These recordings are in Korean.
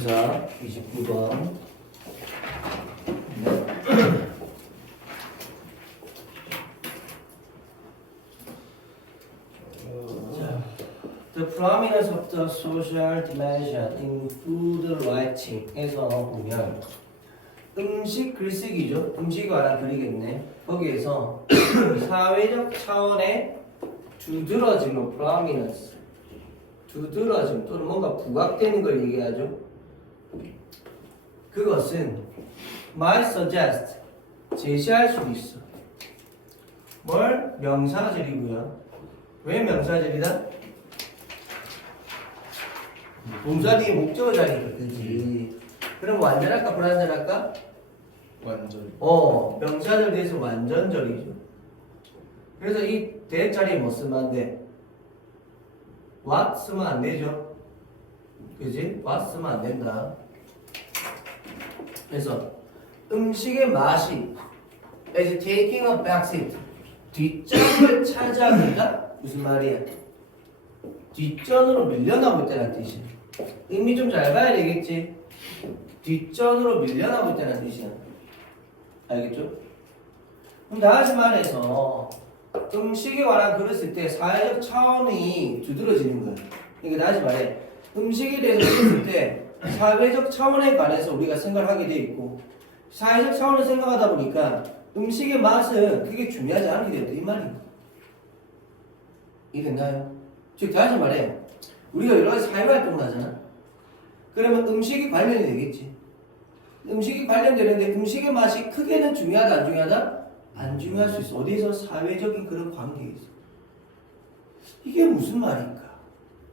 자, 29번. The prominence of the social dimension in food writing에서 보면 음식 글쓰기죠. 음식이 관한 글이겠네. 거기에서 사회적 차원의 두드러짐, prominence, 두드러짐 또는 뭔가 부각되는 걸 얘기하죠. 그것은 might suggest, 제시할 수도 있어. 뭘? 명사절이고요. 왜 명사절이다? 동사 뒤에 목적어 자리니까 그지. 그럼 완전할까 불완전할까? 완전. 명사절 뒤에서 완전절이죠. 그래서 이 대 자리에 뭐 쓰면 안 돼? what 쓰면 안 되죠. 그지? what 쓰면 안 된다. 그래서 음식의 맛이 is taking a backseat, 뒷장을 차지한다? 무슨 말이야? 뒷전으로 밀려나고 있다는 뜻이야. 의미 좀 잘 봐야 되겠지? 뒷전으로 밀려나고 있다는 뜻이야. 알겠죠? 그럼 다시 말해서 음식에 관한 글을 쓸 때 사회적 차원이 두드러지는 거야. 그러니까 다시 말해 음식에 대해서 글을 쓸 때 사회적 차원에 관해서 우리가 생각을 하게 돼 있고 사회적 차원을 생각하다 보니까 음식의 맛은 그게 중요하지 않게 됐다 이 말입니다. 이해됐나요? 즉 다시 말해 우리가 여러 가지 사회활동을 하잖아. 그러면 음식이 관련이 되겠지. 음식이 관련되는데 음식의 맛이 크게는 중요하다 안 중요하다? 안 중요할 수 있어. 어디서 사회적인 그런 관계에 있어. 이게 무슨 말일까?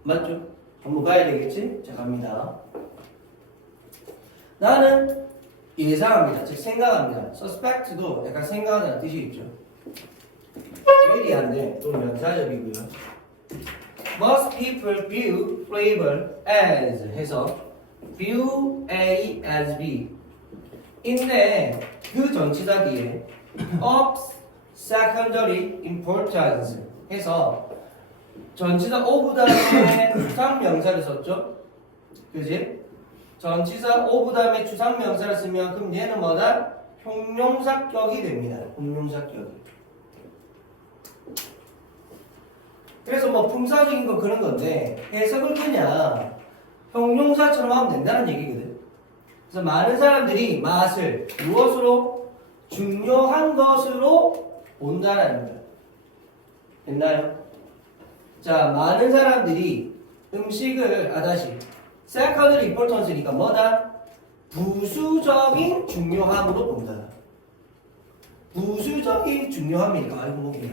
맞죠? 한번 봐야 되겠지? 자 갑니다. 나는 예상합니다. 즉 생각합니다. suspect도 약간 생각하다는 뜻이 있죠. 예리한데 또 명사적이고요. Most people view flavor as 해서 view A as B 인데 그 전치사 뒤에 of secondary importance 해서 전치사 of 다음에 추상명사를 썼죠. 그지? 전치사 of 다음에 추상명사를 쓰면 그럼 얘는 뭐다? 형용사격이 됩니다. 형용사격이. 그래서 뭐 품사적인 건 그런 건데 해석을 그냥 형용사처럼 하면 된다는 얘기거든. 그래서 많은 사람들이 맛을 무엇으로? 중요한 것으로 본다라는 거야. 됐나요? 자, 많은 사람들이 음식을 다시 secondary importance니까 뭐다? 부수적인 중요함으로 본다. 부수적인 중요함이니까 아이고 뭐야.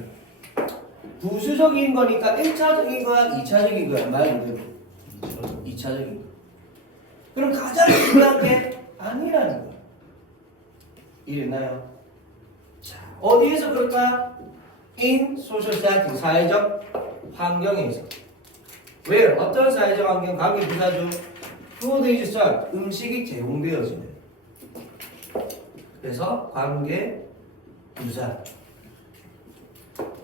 부수적인 거니까 1차적인 거야, 2차적인 거야, 말 그대로. 2차적인 거. 그럼 가장 중요한 게 아니라는 거야. 이랬나요? 자, 어디에서 그럴까? In social setting, 사회적 환경에서. Where? 어떤 사회적 환경? 관계 부사죠. Food is served, 음식이 제공되어지네. 그래서 관계 부사.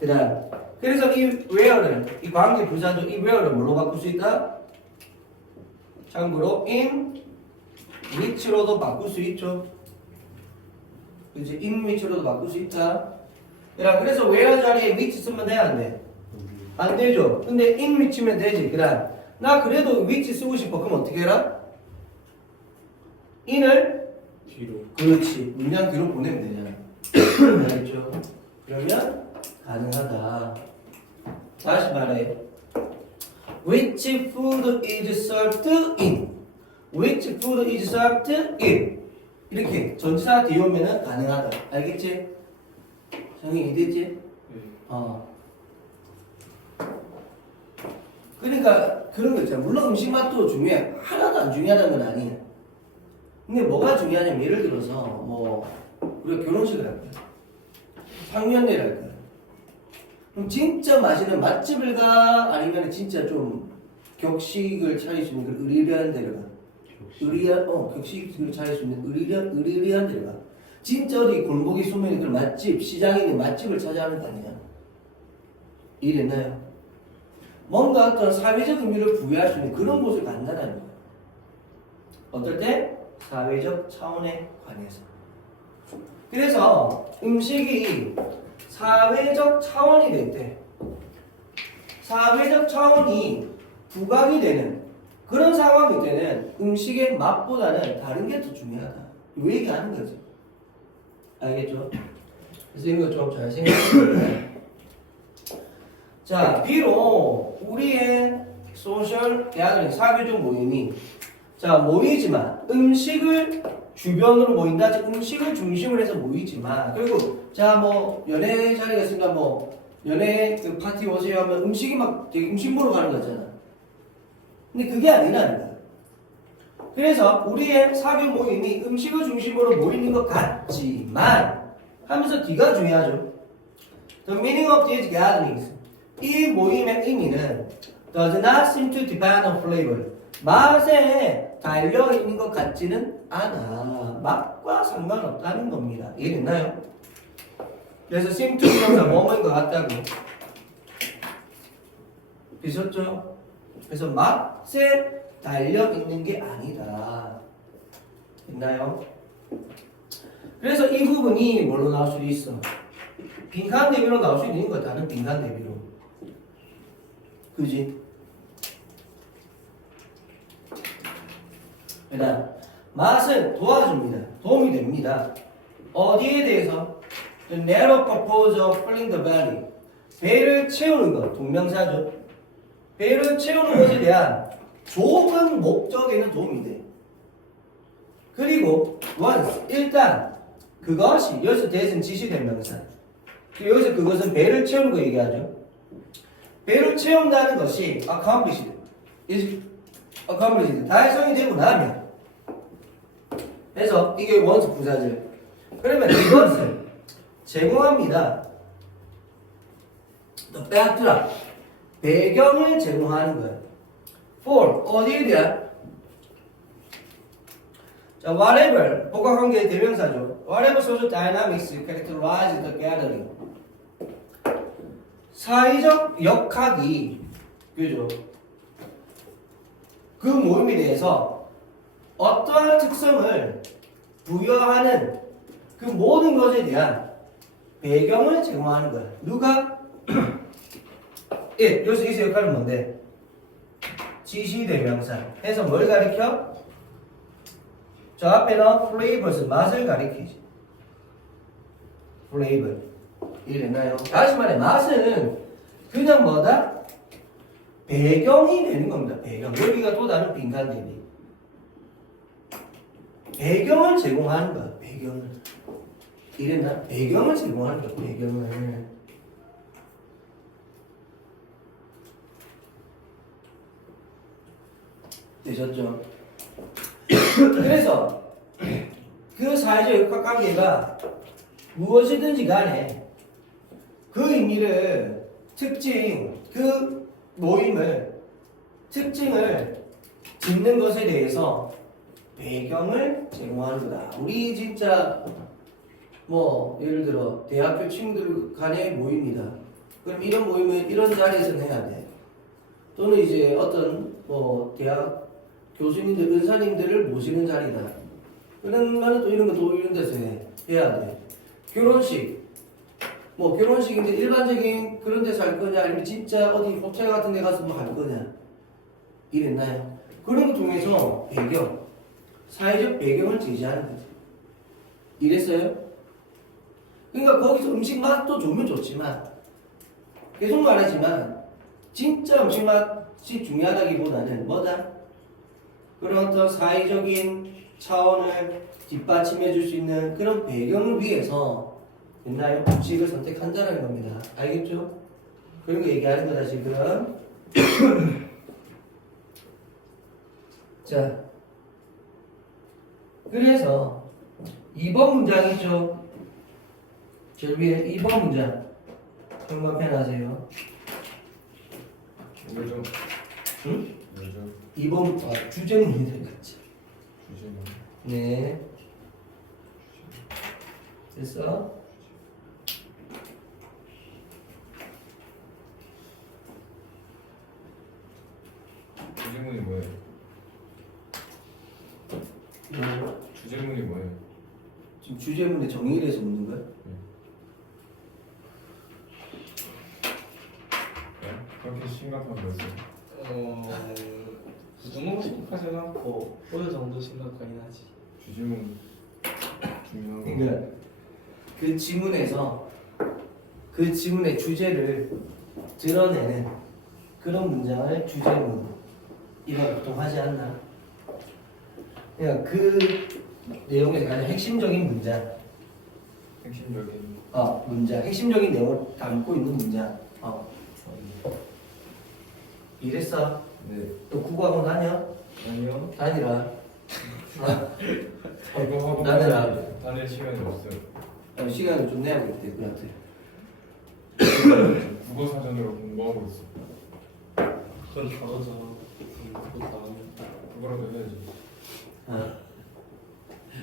그 다음 그래서 이 where를 이 관계 부사도 이 where를 뭘로 바꿀 수 있다? 참고로 in which로도 바꿀 수 있죠. 그치? in which로도 바꿀 수 있다. 그래서 where 자리에 which 쓰면 돼 안 돼? 안 되죠. 근데 in which면 되지. 그 다음 나 그래도 which 쓰고 싶어. 그럼 어떻게 해라? in을 뒤로. 그렇지. 문장 뒤로 보내면 되잖아. 알겠죠? 그러면 가능하다. 다시 말해. Which food is served in? Which food is served in? 이렇게 전치사 뒤에 오면은 가능하다. 알겠지? 정이 이해됐지? 그러니까 그런 거 있잖아. 물론 음식 맛도 중요해. 하나도 안 중요하다는 건 아니야. 근데 뭐가 중요하냐면 예를 들어서 뭐 우리가 결혼식을 할 거야. 상견례를 할 거야. 그럼 진짜 맛있는 맛집을 가? 아니면 진짜 좀 격식을 차릴 수 있는 그런 의리한 데를 가? 격식을 차릴 수 있는 의리한 데를 가. 진짜 어디 골목에 숨어있는 그런 맛집, 시장에 있는 맛집을 찾아가는 거 아니야? 이랬나요? 뭔가 어떤 사회적 의미를 부여할 수 있는 그런 곳을 간다는 거야. 어떨 때? 사회적 차원에 관해서. 그래서 음식이 사회적 차원이 될 때, 사회적 차원이 부각이 되는 그런 상황일 때는 음식의 맛보다는 다른 게 더 중요하다. 이 얘기하는 거죠. 알겠죠? 그래서 이거 좀 잘 생각해보세요. 자, 비록 우리의 소셜 게더링, 사교적 모임이 자 모이지만 음식을 주변으로 모인다. 즉 음식을 중심으로 해서 모이지만 그리고 자 뭐 연애 자리가 있으니까 뭐 연애 그 파티 오세요 하면 음식이 막 되게 음식 보러 가는 거잖아. 근데 그게 아니라는 거야. 그래서 우리의 사교 모임이 음식을 중심으로 모이는 것 같지만 하면서 뒤가 중요하죠. The meaning of these gatherings. 이 모임의 의미는 does not seem to depend on flavor. 맛에 달려있는 것 같지는 않아. 맛과 상관없다는 겁니다. 이해됐나요? 그래서 seem to 명사 뭐뭐인 것 같다고. 비슷죠? 그래서 맛에 달려있는 게 아니다. 있나요? 그래서 이 부분이 뭘로 나올 수도 있어? 빈칸 대비로 나올 수 있는 거 다른 빈칸 대비로. 그지? 그 다음 맛은 도와줍니다. 도움이 됩니다. 어디에 대해서? The narrow purpose of filling the belly. 배를 채우는 것, 동명사죠. 배를 채우는 것에 대한 좁은 목적에는 도움이 돼. 그리고 once, 일단 그것이 여기서 대신 지시된 명사. 여기서 그것은 배를 채우는 거 얘기하죠. 배를 채운다는 것이 accomplished, 달성이 되고 나면 그래서 이게 원수 부사절. 그러면 이것을 제공합니다. 또 backdrop, 배경을 제공하는 거예요. for, 어디에 대한? 자, whatever, 복합관계의 대명사죠. Whatever social dynamics characterize the gathering. 사회적 역학이, 그죠? 그 모임에 대해서 어떠한 특성을 부여하는 그 모든 것에 대한 배경을 제공하는 거야. 누가? 예, 여기서 이 역할은 뭔데? 지시대명사. 해서 뭘 가리켜? 저 앞에는 flavors, 맛을 가리키지. flavor. 이해됐나요? 다시 말해, 맛은 그냥 뭐다? 배경이 되는 겁니다. 배경. 여기가 또 다른 빈칸 대비. 배경을 제공하는 거야. 배경을. 이랬나? 배경을 제공하는 거야. 배경을. 되셨죠? 그래서 그 사회적 역학관계가 무엇이든지 간에 그 의미를 그 모임을 특징을 짓는 것에 대해서 배경을 제공하는 거다. 우리 진짜 뭐 예를 들어 대학교 친구들 간의 모임이다. 그럼 이런 모임은 이런 자리에서 해야 돼. 또는 이제 어떤 뭐 대학 교수님들, 은사님들을 모시는 자리다. 그런 거는 또 이런 거 또 이런 데서 해야 돼. 결혼식. 뭐 결혼식인데 일반적인 그런 데서 할 거냐 아니면 진짜 어디 호텔 같은 데 가서 뭐 할 거냐 이랬나요? 그런 거 통해서 배경, 사회적 배경을 제시하는 거지. 이랬어요? 그러니까 거기서 음식 맛도 좋으면 좋지만 계속 말하지만 진짜 음식 맛이 중요하다기보다는 뭐다? 그런 어떤 사회적인 차원을 뒷받침해 줄 수 있는 그런 배경을 위해서 있나요? 음식을 선택한다는 겁니다. 알겠죠? 그런 거 얘기하는 거다 지금. 자, 그래서 2번 문장 있죠? 제일 위에 2번 문장 한번 펴놔세요. 왜죠? 응? 왜죠? 2번 주제문이 되겠지. 주제는 네. 됐어? 주제문이 뭐예요? 주제문이 뭐예요? 지금 주제문에 정의를 해서 묻는 거야? 네? 그렇게 심각한 거였어요? 그 정도 심각하진 않고 어느 정도 심각하긴 하지. 주제문 중요한 거. 그러니까 그 지문에서 그 지문의 주제를 드러내는 그런 문장을 주제문 이거 보통 하지 않나? 그러니까 그 내용의 가장 핵심적인 문장, 핵심적인 문장, 핵심적인 내용을 담고 있는 문장. 이랬어? 네. 또 국어학원 다녀? 아니요. 다니라. 이거 하고 나느라. 다닐 시간이 없어요. 시간을 좀 내야겠대 그한테. 국어 사전으로 공부하고 있어. 그건 다르죠. 그거라도 해야지.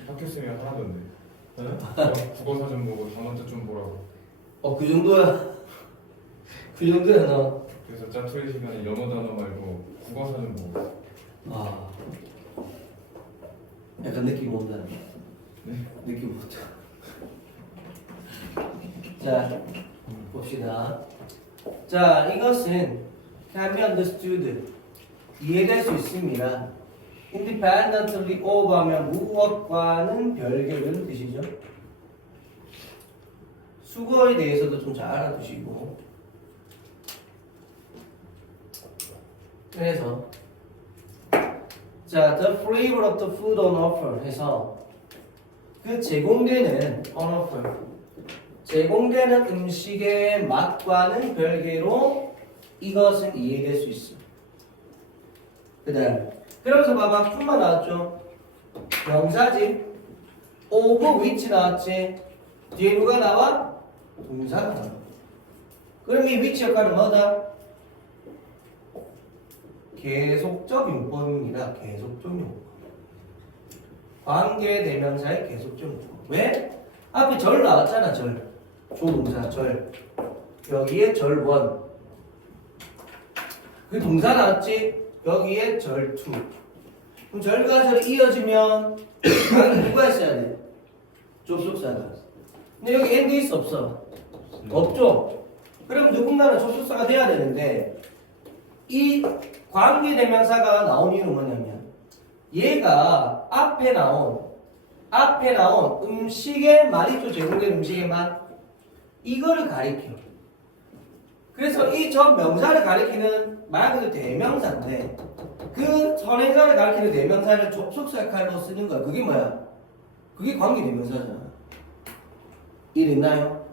학교 쌤이 하라던데. 네? 국어 사전 보고 단어도 좀 보라고. 그 정도야. 그 정도야 너. 그래서 짜투리 시간에 영어 단어 말고 국어 사전 보고 있어. 약간 느낌 온다. 네? 느낌 온다. 자, 봅시다. 자, 이것은 can be understood. 이해될 수 있습니다. independently of 하면 무엇과는 별개라는 뜻이죠. 수거에 대해서도 좀 잘 알아두시고. 그래서 자, the flavor of the food on offer 해서 그 제공되는 on offer 제공되는 음식의 맛과는 별개로 이것은 이해될 수 있어. 그다음 그러면서 봐봐 품만 나왔죠. 명사지. of which 나왔지. 뒤에 누가 나와? 동사가 나와. 그럼 이 which 역할은 뭐다? 계속적 용법입니다. 계속적 용법. 관계대명사의 계속적 용법. 왜? 앞에 절 나왔잖아. 절. 조동사 절. 여기에 절원. 그 동사 나왔지? 여기에 절투. 그럼 절과 절이 이어지면 누가 있어야 돼? 접속사가. 근데 여기 엔드 있어 없어? 없죠? 그럼 누군가는 접속사가 돼야 되는데 이 관계대명사가 나온 이유는 뭐냐면 얘가 앞에 나온 음식의 말이죠. 제공된 음식의 맛 이거를 가리켜. 그래서 이 전 명사를 가리키는 말 그대로 대명사인데 그 선행사를 가리키는 대명사를 접속사 역할로 쓰는 거야. 그게 뭐야? 그게 관계대명사잖아. 이해됐나요?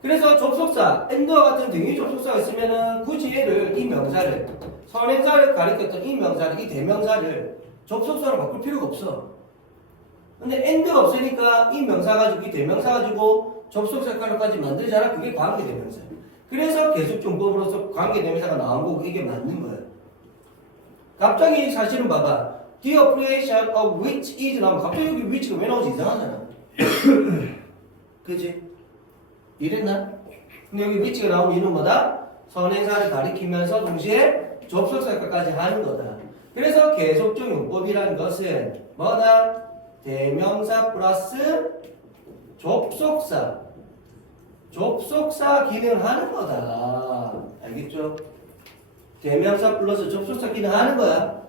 그래서 접속사, and와 같은 등위 접속사가 있으면은 굳이 얘를 이 명사를 선행사를 가리켰던 이 명사를 이 대명사를 접속사로 바꿀 필요가 없어. 근데 and가 없으니까 이 명사 가지고 이 대명사 가지고 접속사 역할로까지 만들잖아. 그게 관계대명사. 그래서 계속정법으로서 관계대명사가 나온 거고 이게 맞는 거야. 갑자기 사실은 봐봐. The appreciation of which is 나오면 갑자기 여기 which가 왜 나오지 이상하잖아. 그치? 이랬나? 근데 여기 which가 나온 이유는 뭐다? 선행사를 가리키면서 동시에 접속사 역할까지 하는 거다. 그래서 계속적 용법이라는 것은 뭐다? 대명사 플러스 접속사 기능하는 거다. 알겠죠? 대명사 플러스 접속사 기능하는 거야.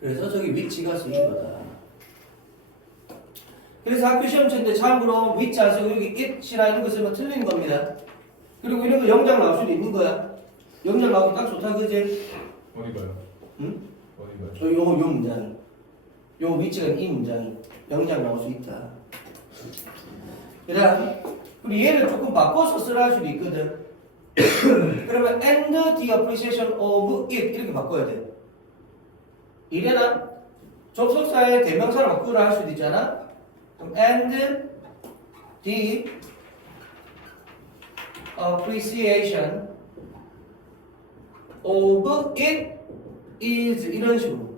그래서 저기 위치가 쓰인 거다. 그래서 학교 시험 칠 때 참고로 위치 안 쓰고 여기 it이나 이런 거 쓰면 틀린 겁니다. 그리고 이런 거 영장 나올 수도 있는 거야. 영장 나오기 딱 좋다, 그지? 어디 가요? 응? 어디 가요? 요 문장이. 요 위치가 이 문장이 영장 나올 수 있다. 그다음 우리 얘를 조금 바꿔서 쓰라 할 수도 있거든. 그러면 and the appreciation of it 이렇게 바꿔야 돼. 이래나 접속사의 대명사를 바꾸라 할 수도 있잖아. 그럼 and the appreciation of it is 이런 식으로.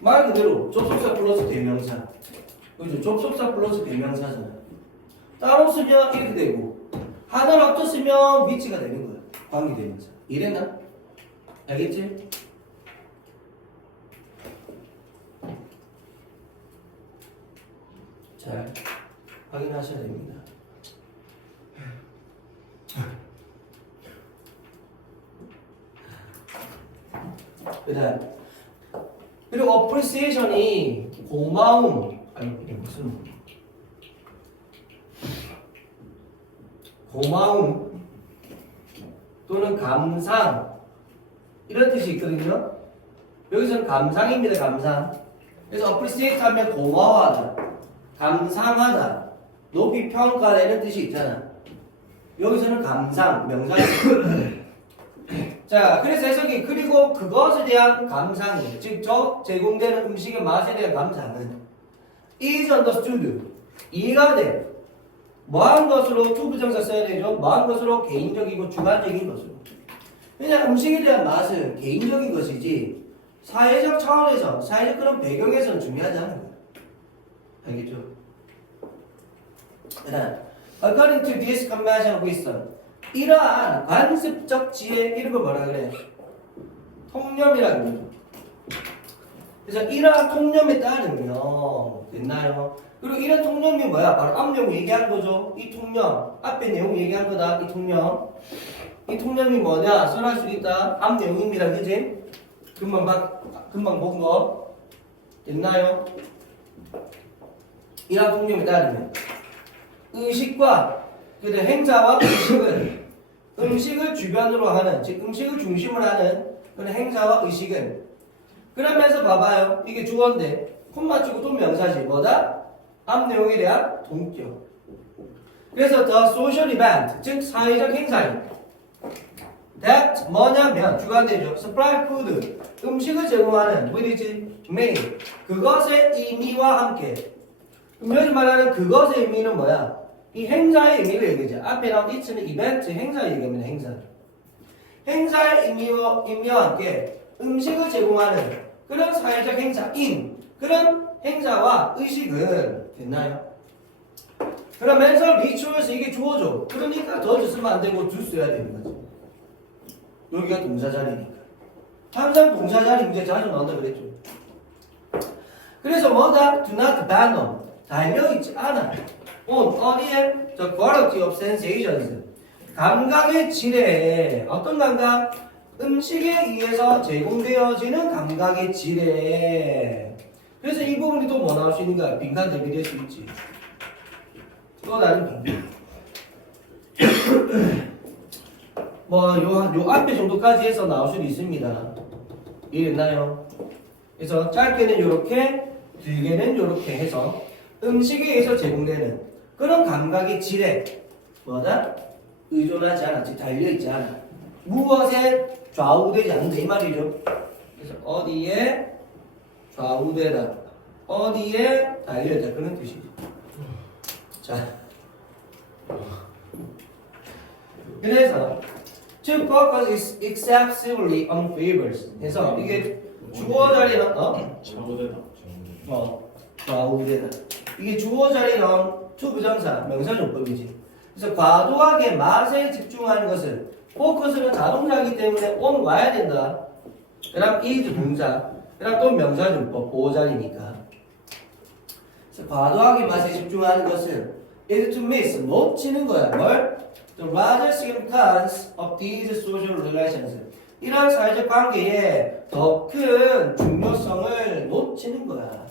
말 그대로 접속사 플러스 대명사. 그죠? 접속사 플러스 대명사잖아. 따로 쓰면 이렇게 되고 하나를 합쳐 쓰면 위치가 되는 거야. 관계대명사. 이랬나? 알겠지? 잘 확인하셔야 됩니다. 그다음 그리고 appreciation이 고마움 아니 이게 무슨 고마움 또는 감상 이런 뜻이 있거든요. 여기서는 감상입니다. 감상. 그래서 appreciate 하면 고마워하다, 감상하다, 높이 평가하다 이런 뜻이 있잖아. 여기서는 감상, 명사입니다. 자, 그래서 해석이 그리고 그것에 대한 감상이 즉 저 제공되는 음식의 맛에 대한 감상은 is understood 이해가 돼. 뭐한 것으로 to 부정사 써야 되죠. 뭐한 것으로 개인적이고 주관적인 것으로. 그냥 음식에 대한 맛은 개인적인 것이지 사회적 차원에서 사회적 그런 배경에서는 중요하지 않은 거야. 알겠죠? 그다음 according to this convention of wisdom 이러한 관습적 지혜 이런 걸 뭐라 그래? 통념이라고 합니다. 그래서 이러한 통념에 따르면 됐나요? 그리고 이런 통념이 뭐야? 바로 앞 내용 얘기한 거죠. 이 통념 앞에 내용 얘기한 거다. 이 통념 이 통념이 뭐냐? 써할 수 있다. 앞 내용입니다. 그지? 금방 본 거 됐나요? 이러한 통념에 따르면 의식과 그 행사와 의식은 음식을 주변으로 하는 즉 음식을 중심으로 하는 그런 행사와 의식은 그러면서 봐봐요. 이게 주어인데 콤 맞추고 또 명사지 뭐다? 앞 내용에 대한 동격. 그래서 the social event 즉 사회적 행사입니다. that 뭐냐면 주관되죠. supply food 음식을 제공하는 뭐이지? meaning 그것의 의미와 함께 여기 말하는 그것의 의미는 뭐야? 이 행사의 의미를 얘기하죠. 앞에 나온 it는 이벤트 행사의 얘기합니다. 행사의 의미와 함께 음식을 제공하는 그런 사회적 행사인 그런 행사와 의식은 됐나요? 그러면서 리추얼스 이게 주어져. 그러니까 더 쓰면 안 되고 주 써야 되는 거지. 여기가 동사 자리니까. 항상 동사 자리 문제 자주 나온다 그랬죠. 그래서 뭐다? Do not abandon. 달려있지 않아. 어디에? The quality of sensations. 감각의 질에 어떤 감각? 음식에 의해서 제공되어지는 감각의 질에. 그래서 이 부분이 또 뭐 나올 수 있는가? 빈칸 대비될 수 있지. 또 다른 빈칸. 요 앞에 정도까지 해서 나올 수도 있습니다. 이해됐나요? 그래서 짧게는 요렇게, 길게는 요렇게 해서 음식에 의해서 제공되는 그런 감각의 질에 뭐다? 의존하지 않아, 즉 달려있지 않아. 무엇에 좌우되지 않는다 이 말이죠. 그래서 어디에 좌우되다, 어디에 달려있다 그런 뜻이죠. 자, 그래서 to focus excessively on favors. 그래서 이게 주어 자리는 좌우되다. 이게 주어 자리는 to 부정사 명사용법이지. 그래서 과도하게 맛에 집중하는 것은 포커스는 자동사이기 때문에 on 와야 된다. 그다음 is 동사. 그다음 또 명사용법 보호자리니까. 그래서 과도하게 맛에 집중하는 것은 is to miss 놓치는 거야. 뭘? The larger significance of these social relations. 이러한 사회적 관계에 더 큰 중요성을 놓치는 거야.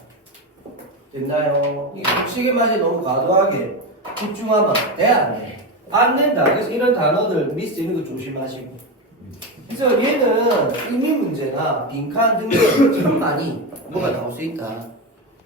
됐나요? 이 음식의 맛에 너무 과도하게 집중하면 돼, 안 돼? 안 된다. 그래서 이런 단어들 미스 이런 거 조심하시고. 그래서 얘는 의미 문제나 빈칸 등등 참 많이 뭐가 나올 수 있다.